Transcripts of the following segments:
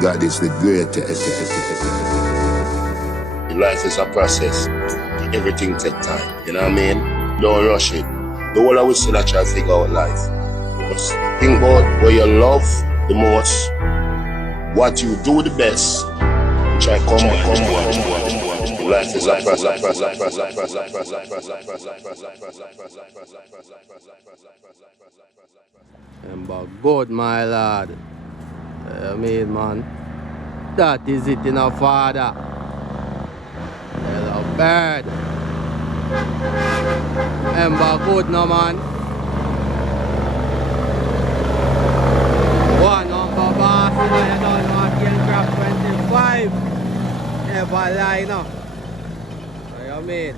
God is the greatest. Life is a process. Everything take time. You know what I mean? Don't rush it. The whole I would say that try to figure out life. Just think about what you love the most, what you do the best. Try come back. Life is a process. But good, my lad. I mean, man, that is it in a father. Hello, bird. Remember, good, no, man. One number boss, you don't know, again, grab 25. Never lie, no. What you mean?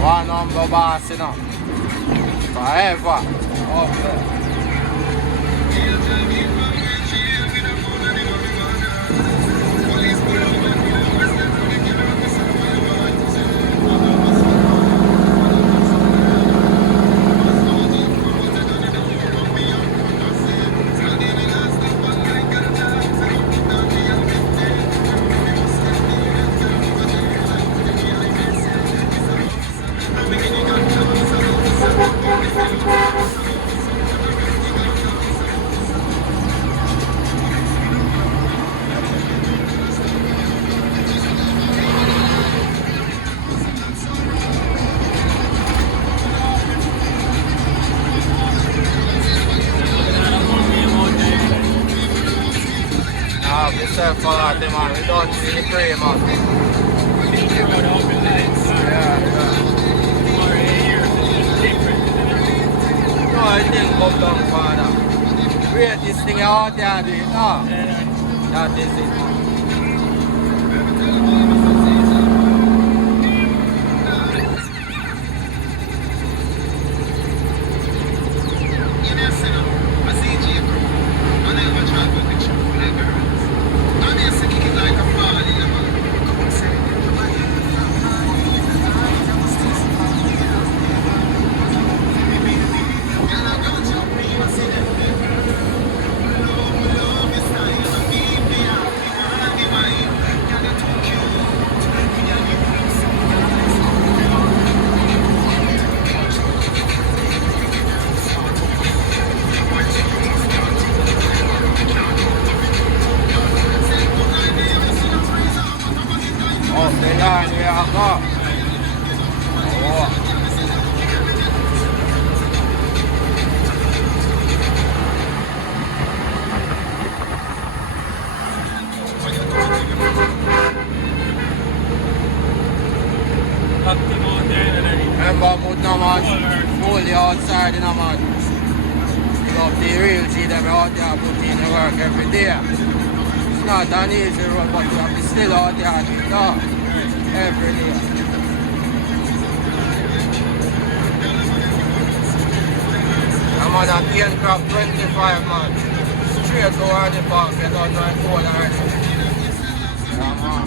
One number boss, you know. Forever. Okay. For that, man, we don't see the prey, man. No, I think come down, father. Greatest thing out there, do it, no? That is it. Remember, put no man, fully outside, you know, man. You got the real G, them out there putting in the work every day. It's not an easy road, but you have to still out there, you know, every day. I'm on a Gaincraft 25, man. Straight over the park, you don't know it's cold already. Yeah, man.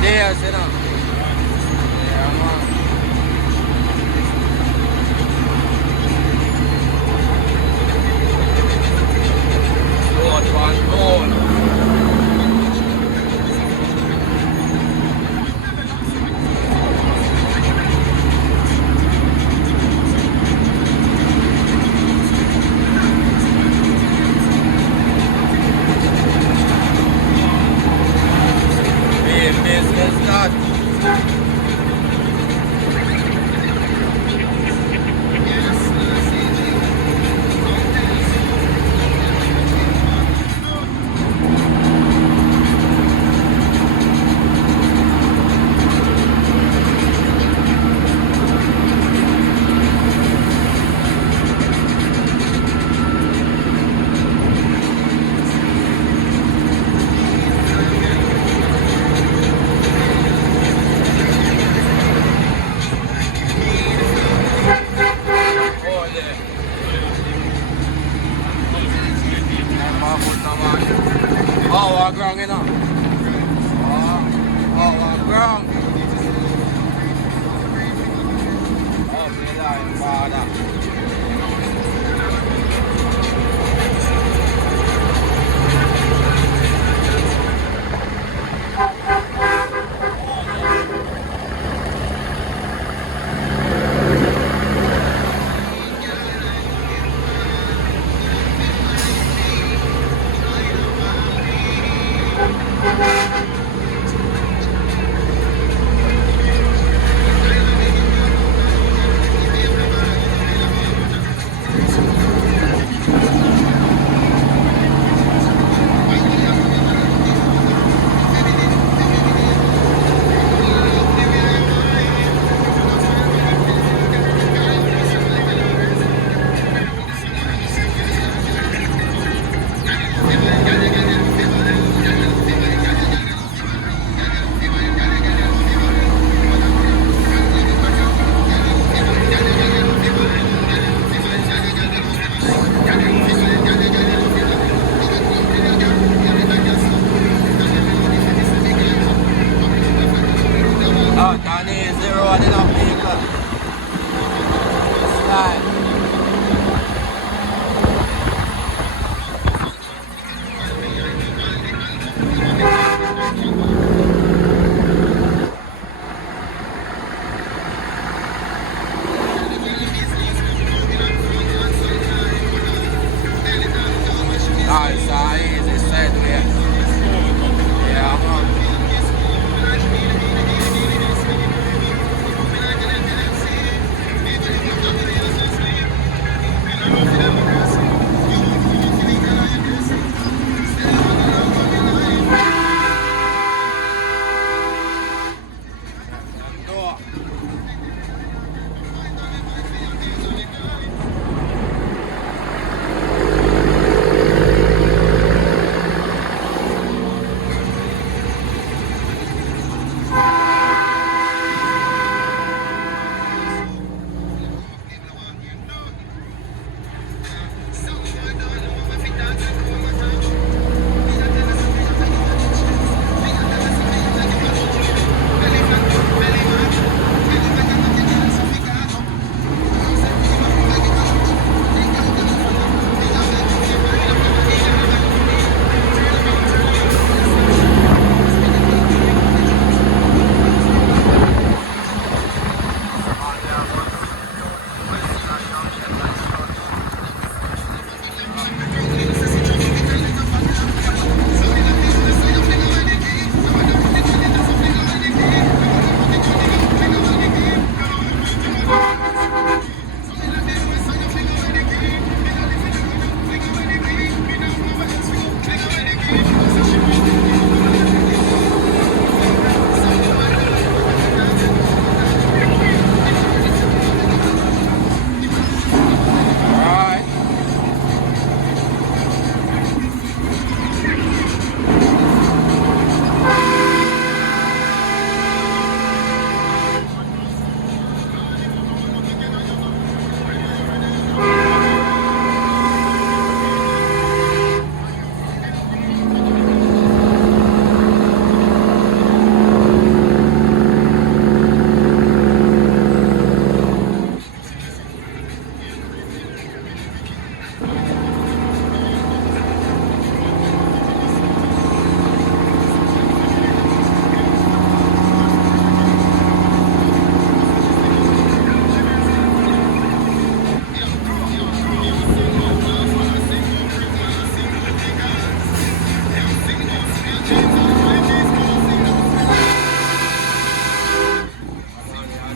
Days, you know. Yeah, man. Road control. Business that. Our ground, you know. Our ground. Oh, my life, Father.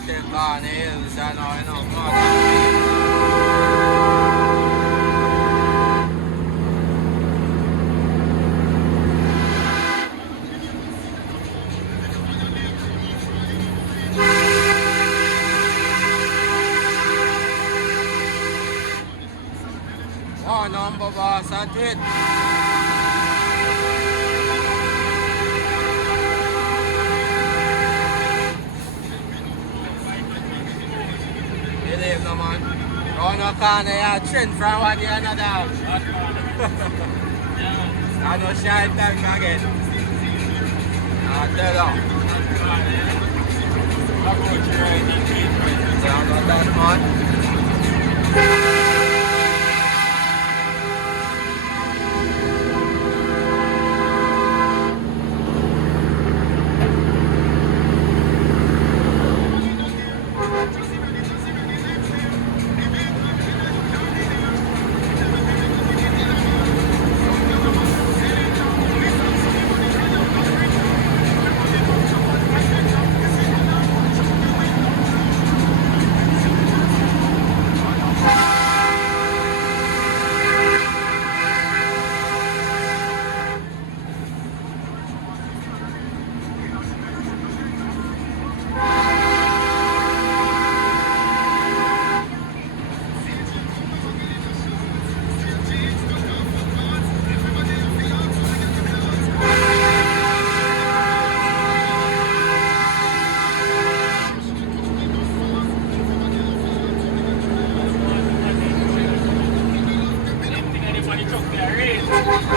take on the hills, I know, you know, God. Oh, number boss at it. Believe no man. Round the corner, yeah, trend from one to another. I know shy time again. I tell you. Down on that man.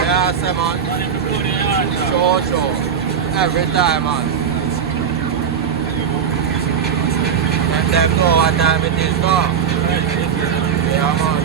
Yeah, say man. Sure. Every time, man. Let them know what time it is now. Yeah, man.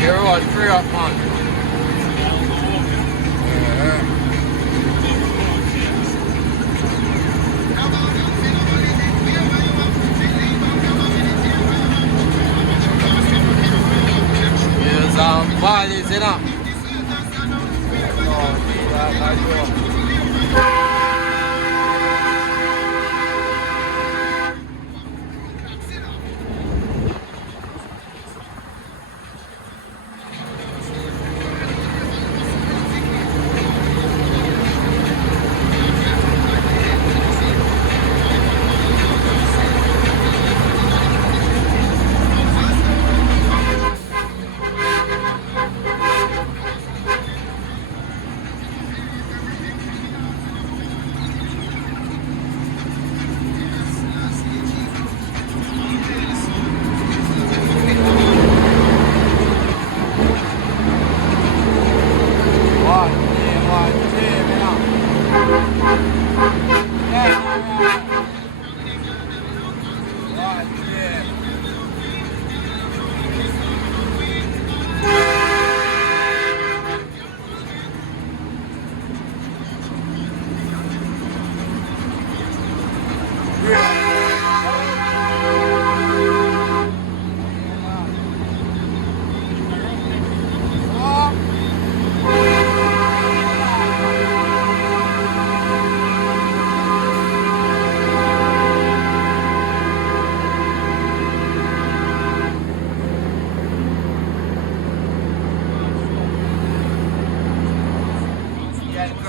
You're on free up, man. Yeah. Here's valleys, you know.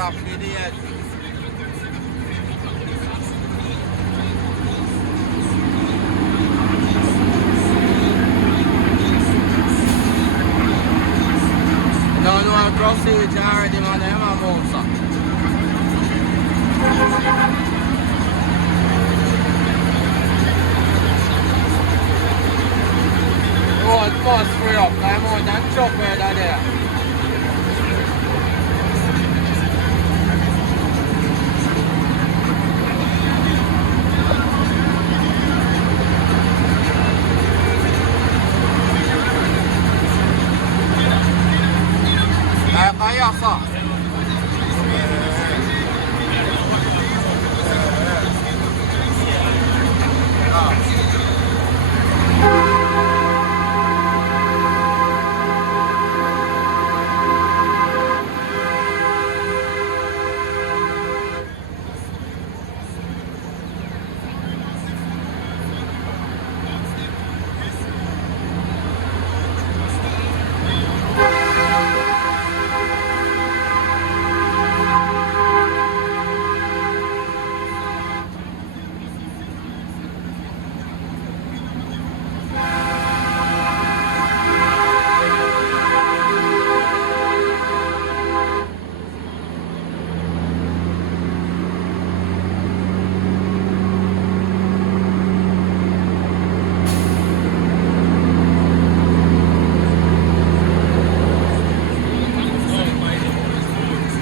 Idiot. on procedure already, man. Them a move, sir. Road must free up. Time out and chop header there. Kaya sir.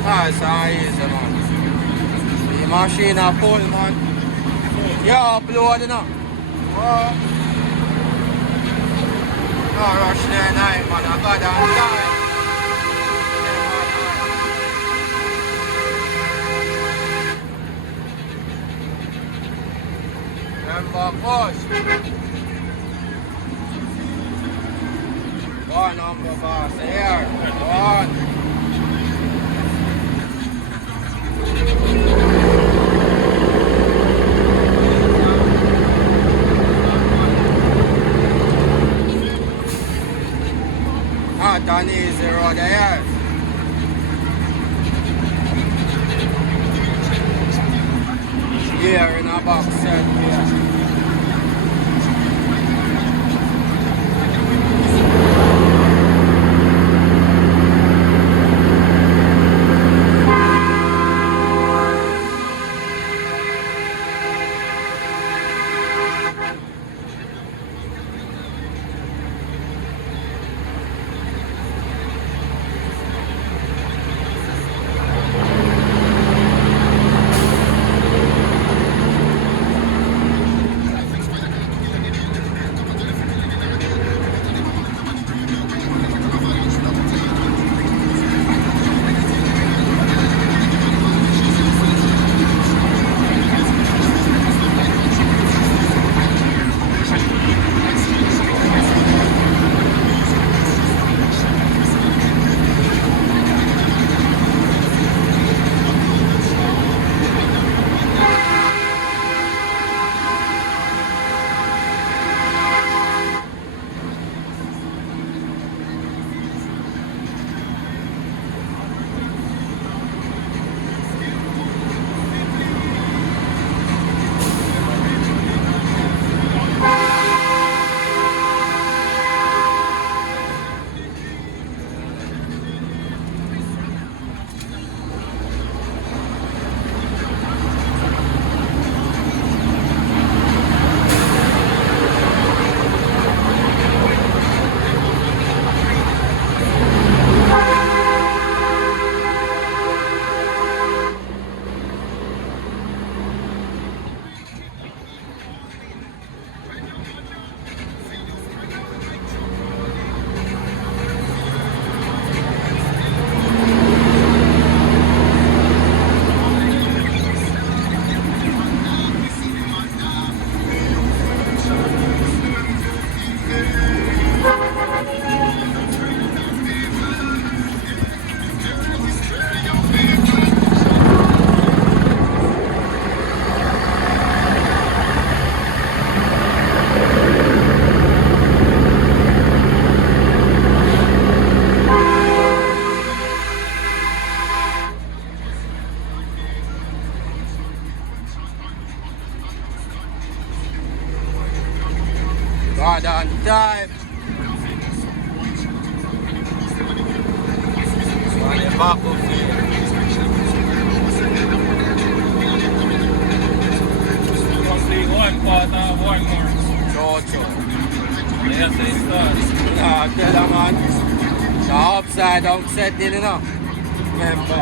That's how easy, man. The machine are full, man. Yeah, uploading now. Oh. No rush there now, man. I got that time. Remember, push. One number boss here. One. Not an easy road here. Here in a box set here. God on time. battlefield. Complete one part of one more. Chocho. Yes, it starts. Nah, tell her, man. The upside down setting, you know. Remember.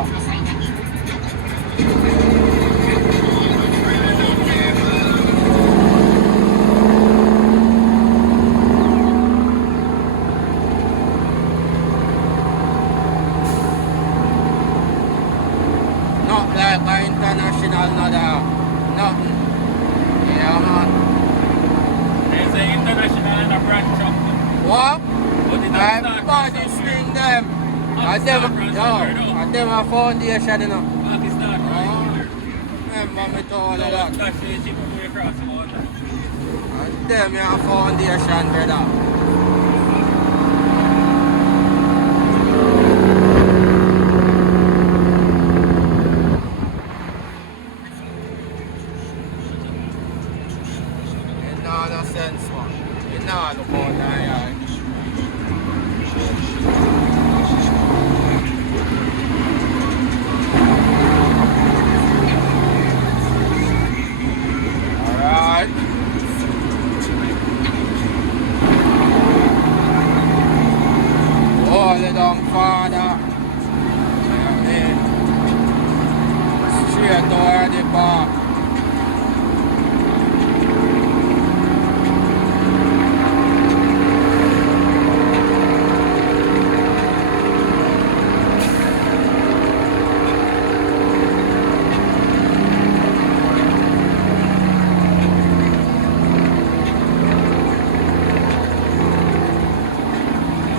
Not like an international, nada. Nothing. Yeah, man. There's an international and a branch up. What? But it I doesn't body start from sting somewhere. them. Oh, I it's them, not from yo, somewhere, no. I them a foundation, you know. Pakistan, right? Remember me to all of So, that. that's the ship before you cross the water. And them a foundation, brother. It no sense, man. It no look out there, yeah. Alright. Hold it on, father. Yeah, straight over the bar.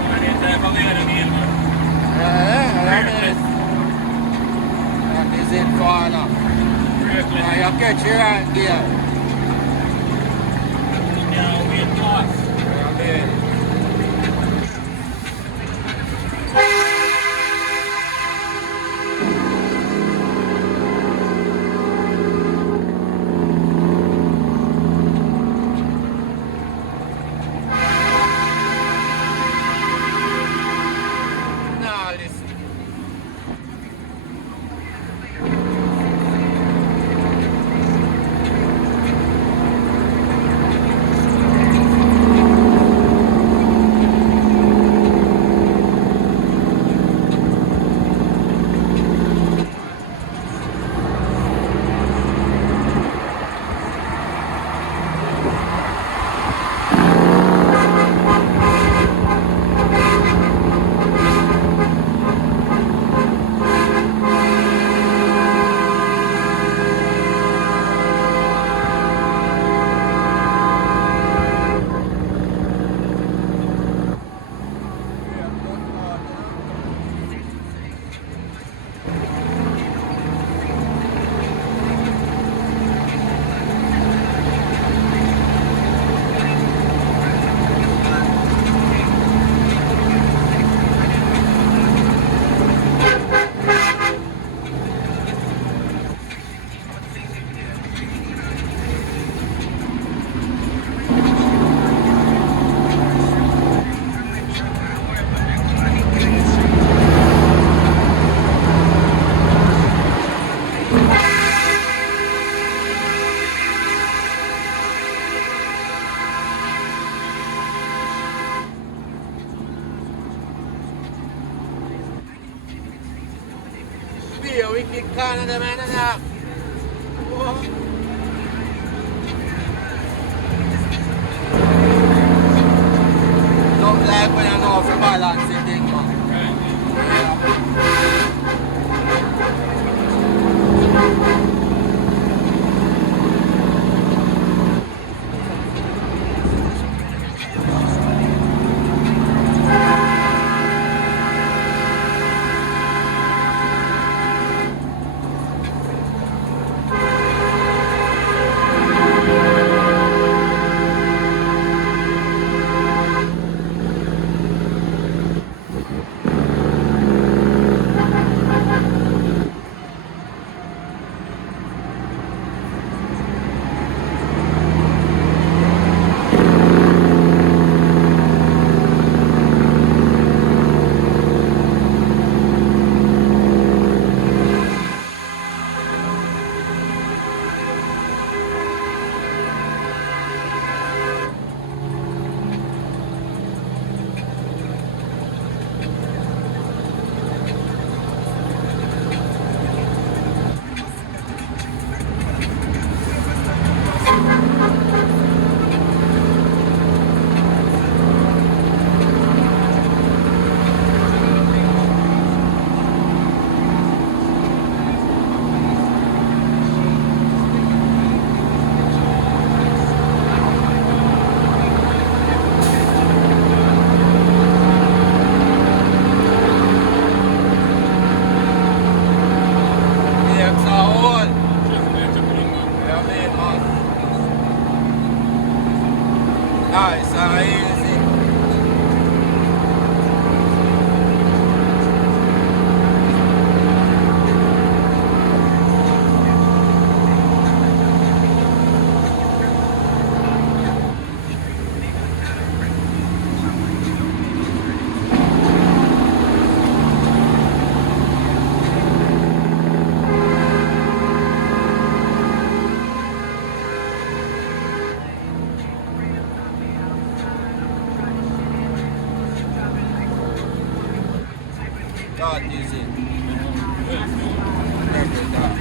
And it's from there again, man. That is it, father. Reckless. Now you catch your right there. Yeah, we pass. Nah, listen. Be a wicked Canada man and that. Don't like when I know for balance the thing, man. That is it. Every time.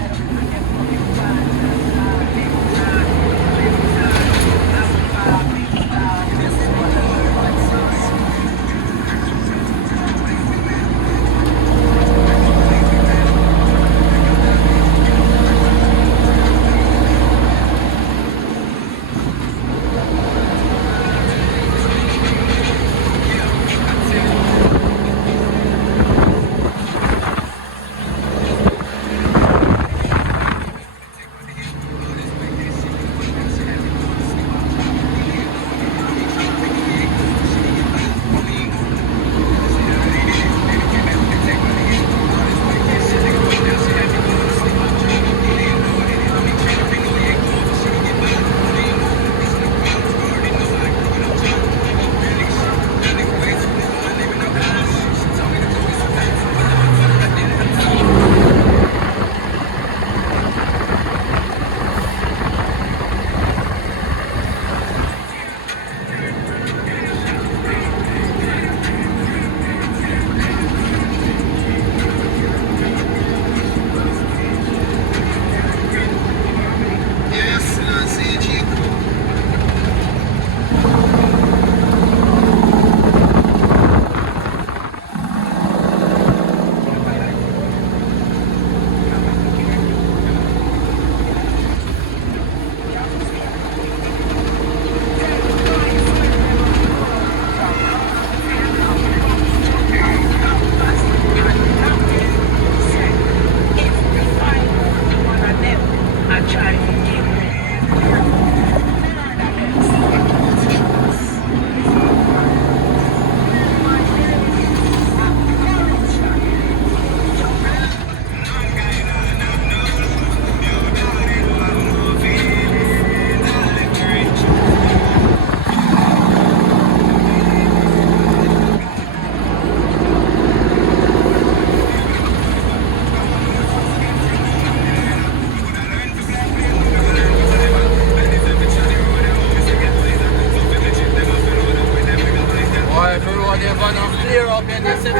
Clear up in this boy.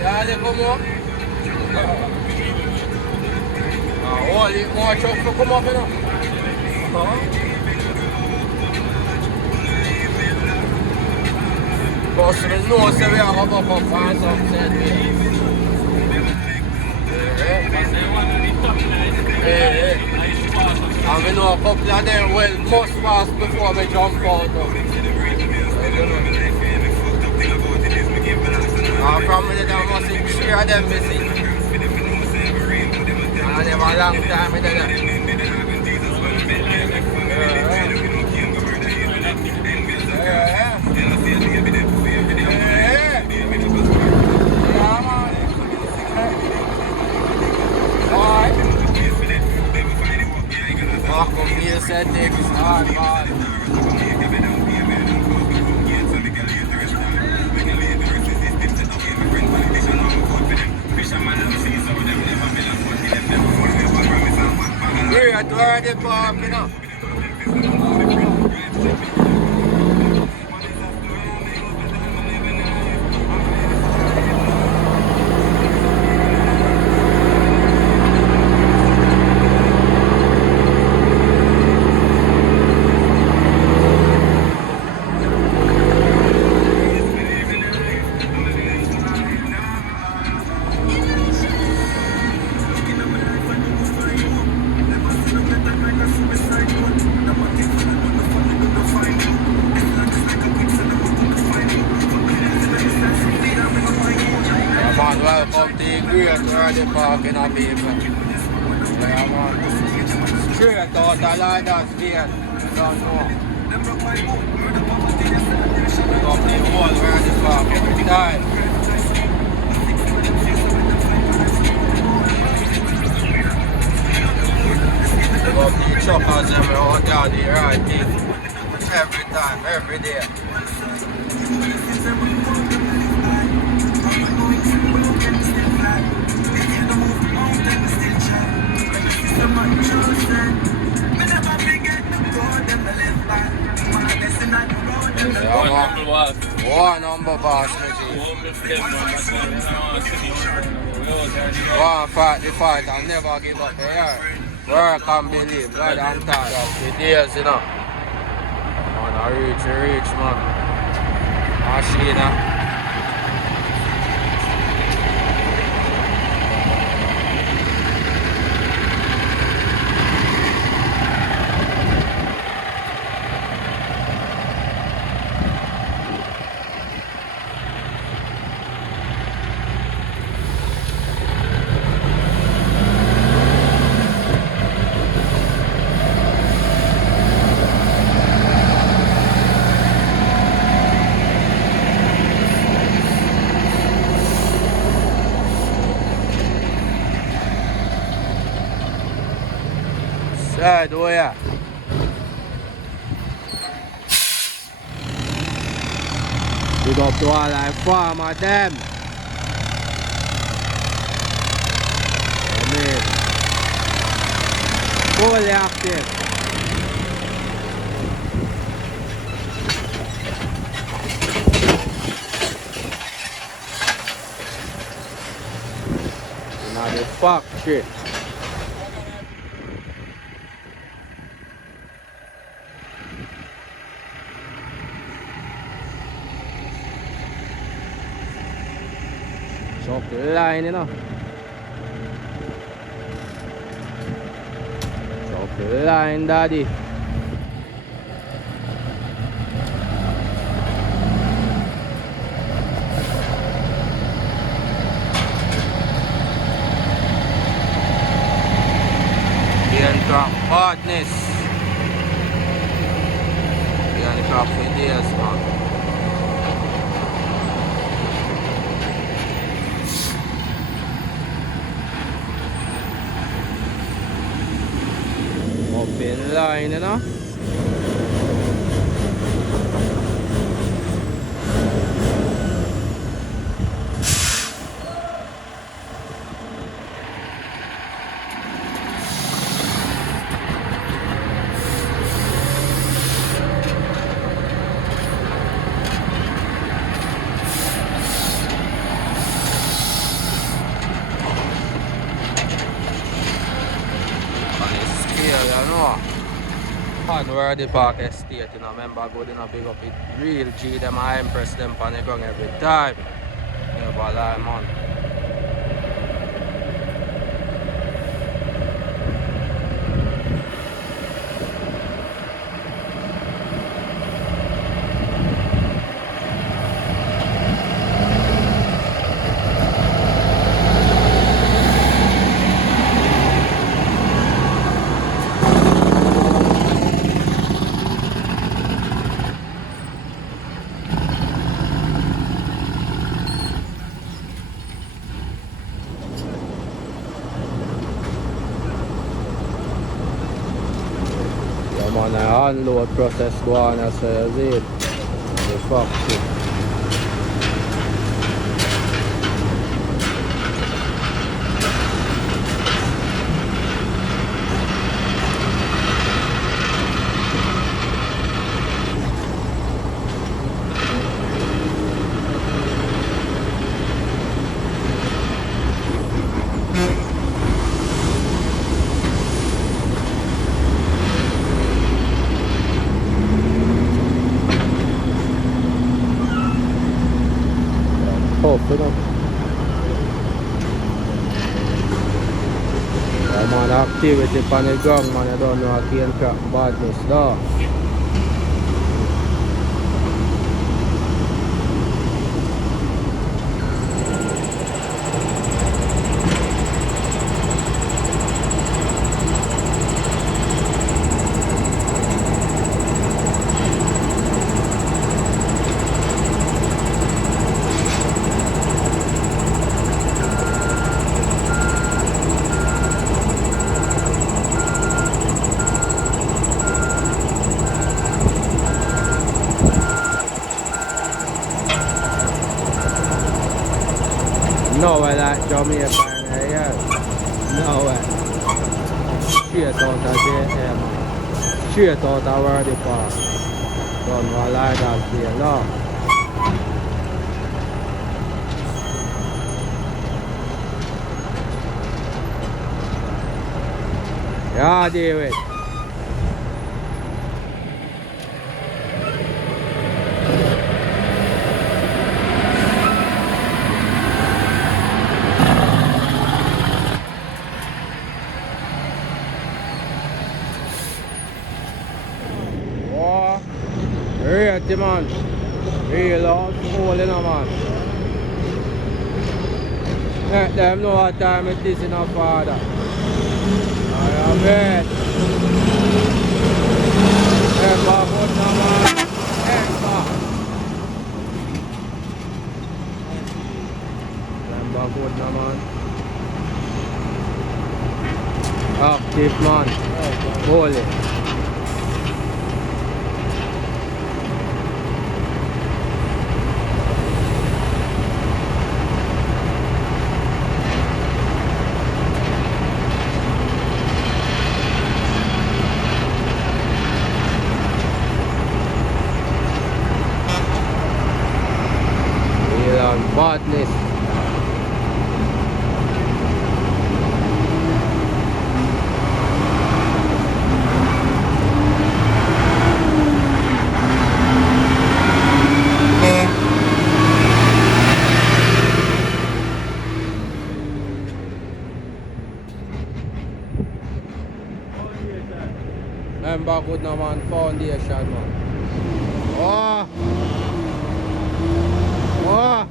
Yeah, they come up. All the more trucks to come up, you know. Because we know so we have a bump up on some said way. And we know a couple of them well must pass before we jump out. From the time I must share them visit. And them a long time with them. Welcome here, said Dick. Hard, hard. Here at where they park, you know. Welcome to the great early parking of people. Yeah, man. Straight out of Lidas Gate. Don't know. Come to the whole early park every time. Come to the truckers every out there, the right thing. Every time, every day. One number boss, Mickey. step, man. That's why we don't want to see you. We out there, you know. One fight the fight and never give up the air. Work and believe, blood and talk of the days, you know. Man, I reach, man. Machine. Side way. Big up to all like farmer them. Fully active. Now the fuck shit. Chop the line, you know. Chop the line, daddy. Drop hardness. Drop for days, man. Up in line, you know. On where the park estate, you know, remember go in a big up it real G them, I impress them on the ground every time. Never lie, man. Man, the unload process go on as you see it. The fuck shit. You know. Yeah, man, activity on the ground, man, I don't know I can't crack badness though. No way like Jamaica in there, yeah. No way. Straight out of JM. Straight out of where the park. Don't know like that here, no. Yeah, David. Oh, rate man. Real out hole in a man. Let them know what time it is in a father. I am it. Ember good na man. Ember good na man. Active man. Holy. Badness. Remember good na man, foundation man. Oh! Oh!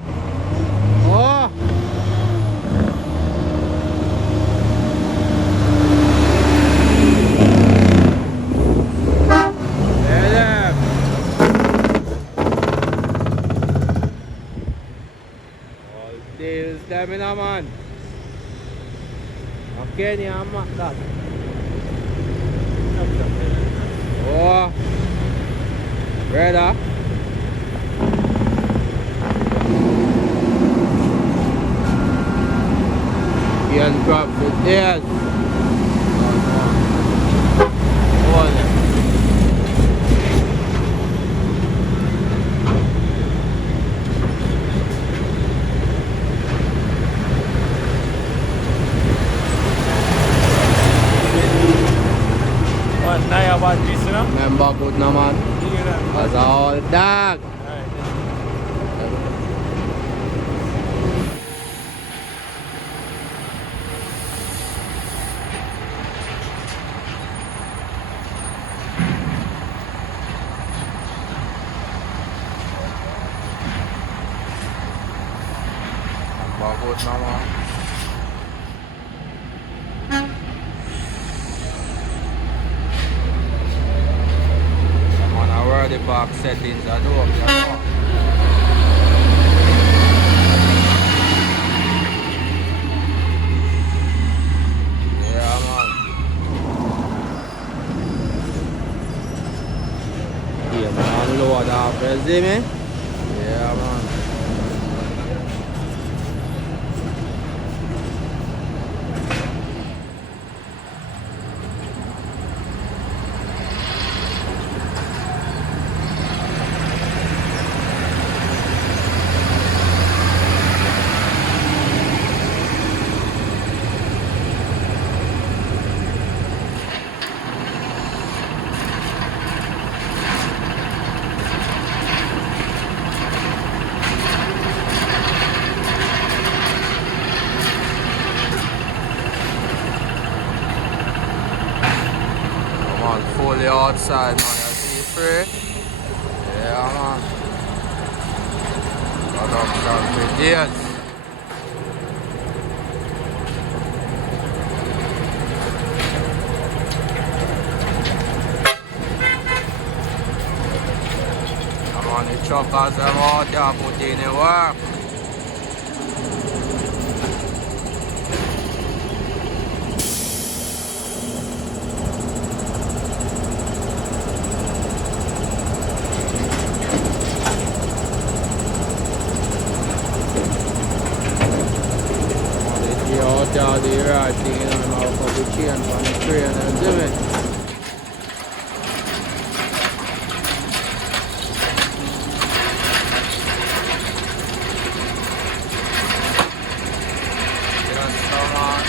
Oh! There. All deals them in a man. Okay, I'm not that. Oh! Brother. And drop it there. What, now about this, you know? Remember good na man. That's all dog. Good na man. I'm on a where the back settings are doing. Yeah man. Yeah man, load off, you see me? Yeah man. Fully outside, man. You see free? Yeah, man. Production for days. Come on, the truckers are out there putting in work. Out the right thing, you know, now for the chain from the train and do it. Yes, come on.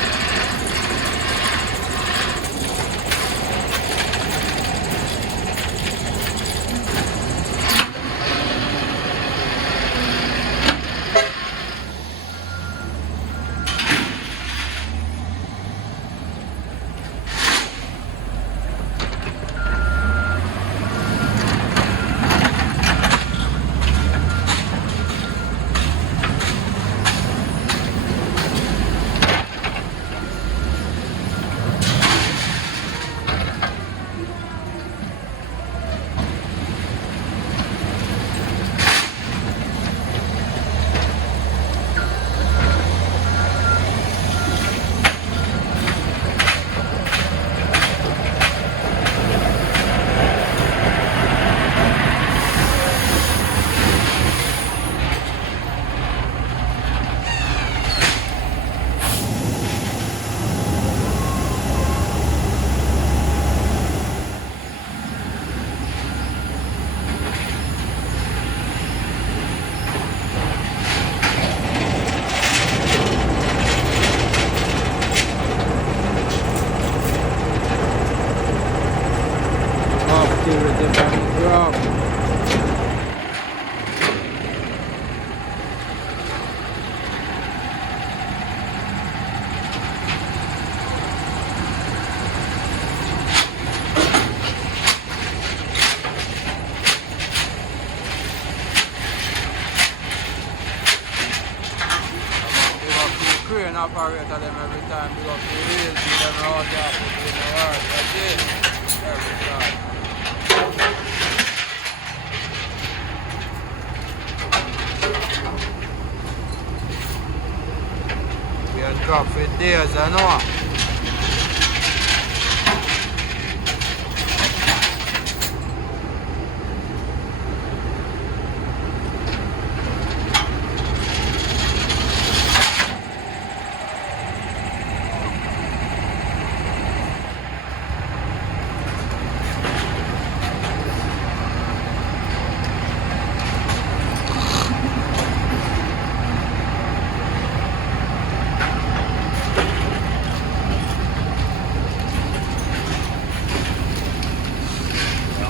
crane operator them every time. Big up the real G them out there put in the work. That's it. Every time. We can crop for days, I know.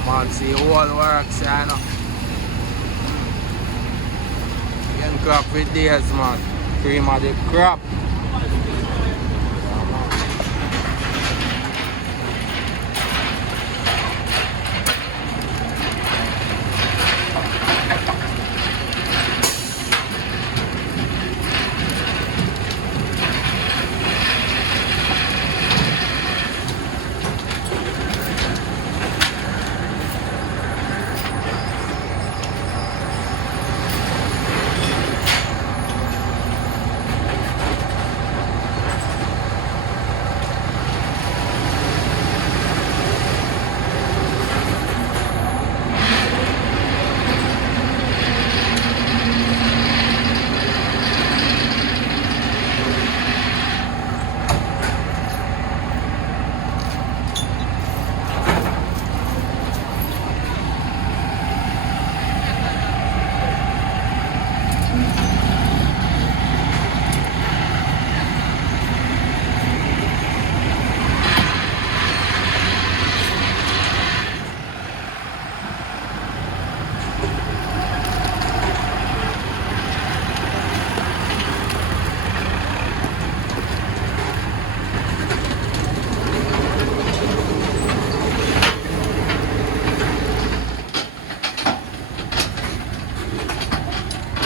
Man, see all works, you know. You can crop with days, man. Cream of the crop.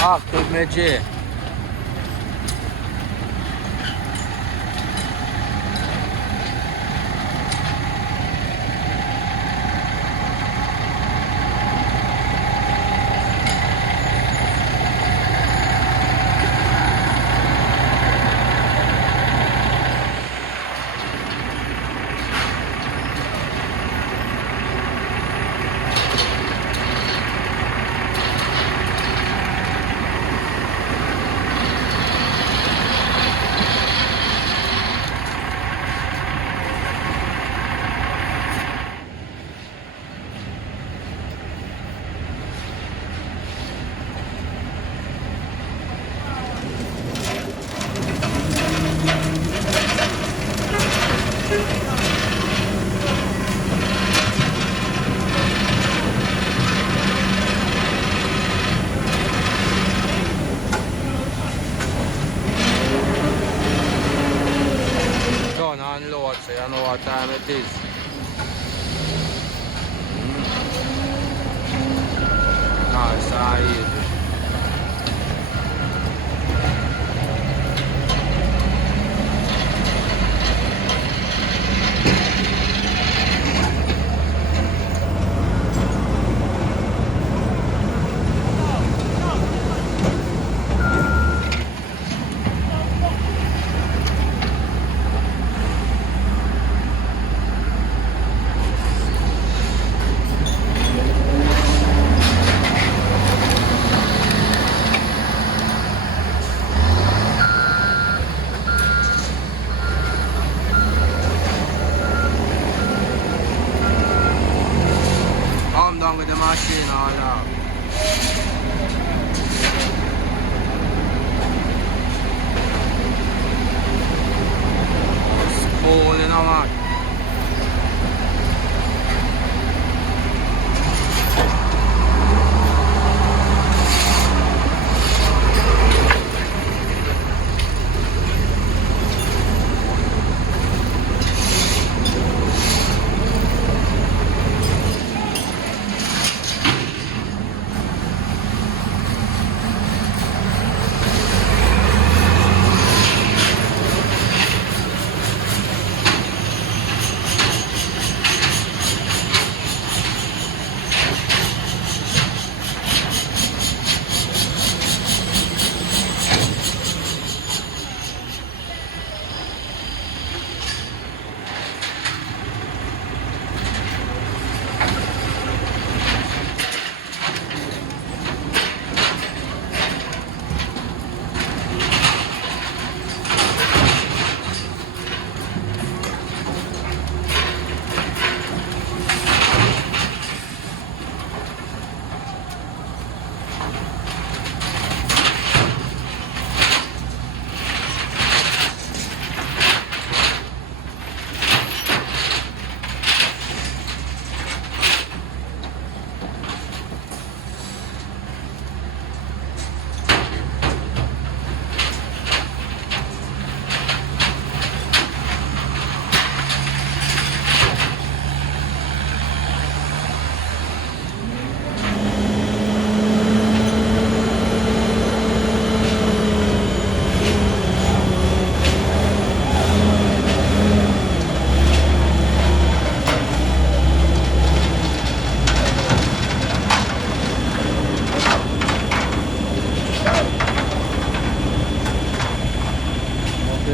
Active me G. Done and load, so you know what time it is. Nice and easy.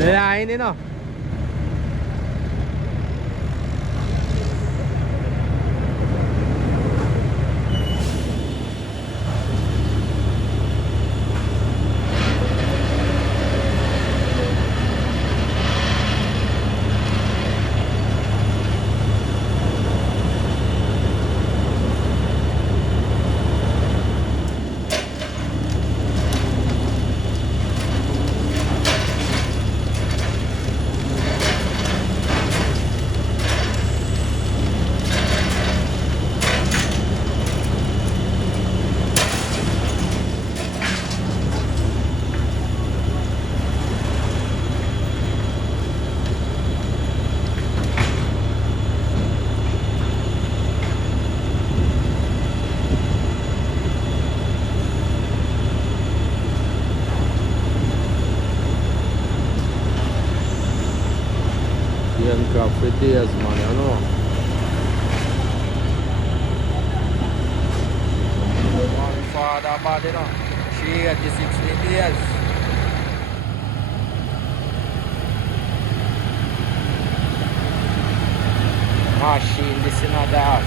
Line, you know. Crop for days, man, you know. One father bad, you know. 386 days. Machine, this is not that.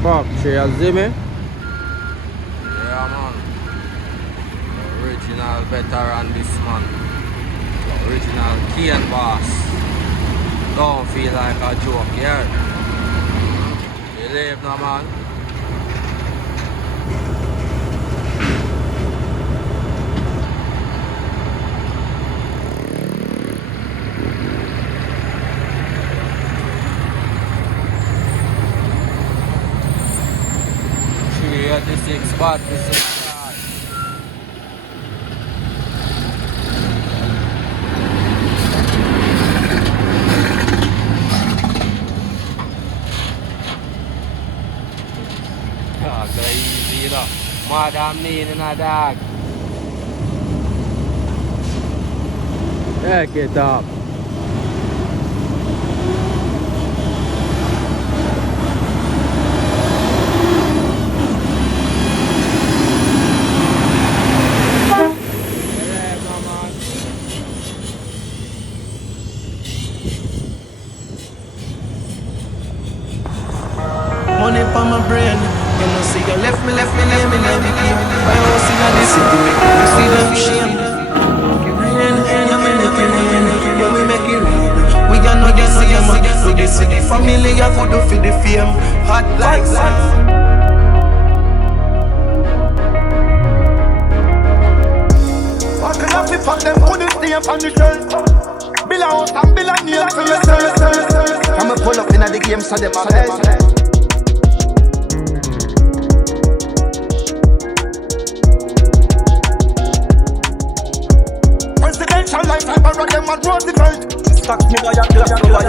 Factory, you see me? Yeah, man. Original veteran, this man. Original Cane boss. Don't feel like a joke here. Believe no, man. The 6 baht, the 6 yard. Dog, go easy, you know. Madam need in a dog. Take it up. Money for my brain. You know, see, you left me, lay me, lay me, leave me. I was in the city, you see them shame. Rain, yeah, me make it rain, yeah, we make it rain. We are not the same, we the city family, I could do for the fame. Hot like sun. Walking up, we fuck them, put this name on the shelf. Bill out and bill and name for yourself. I'ma pull up in the game, so them are life, I run them and Roosevelt. Stocks me by your class, no by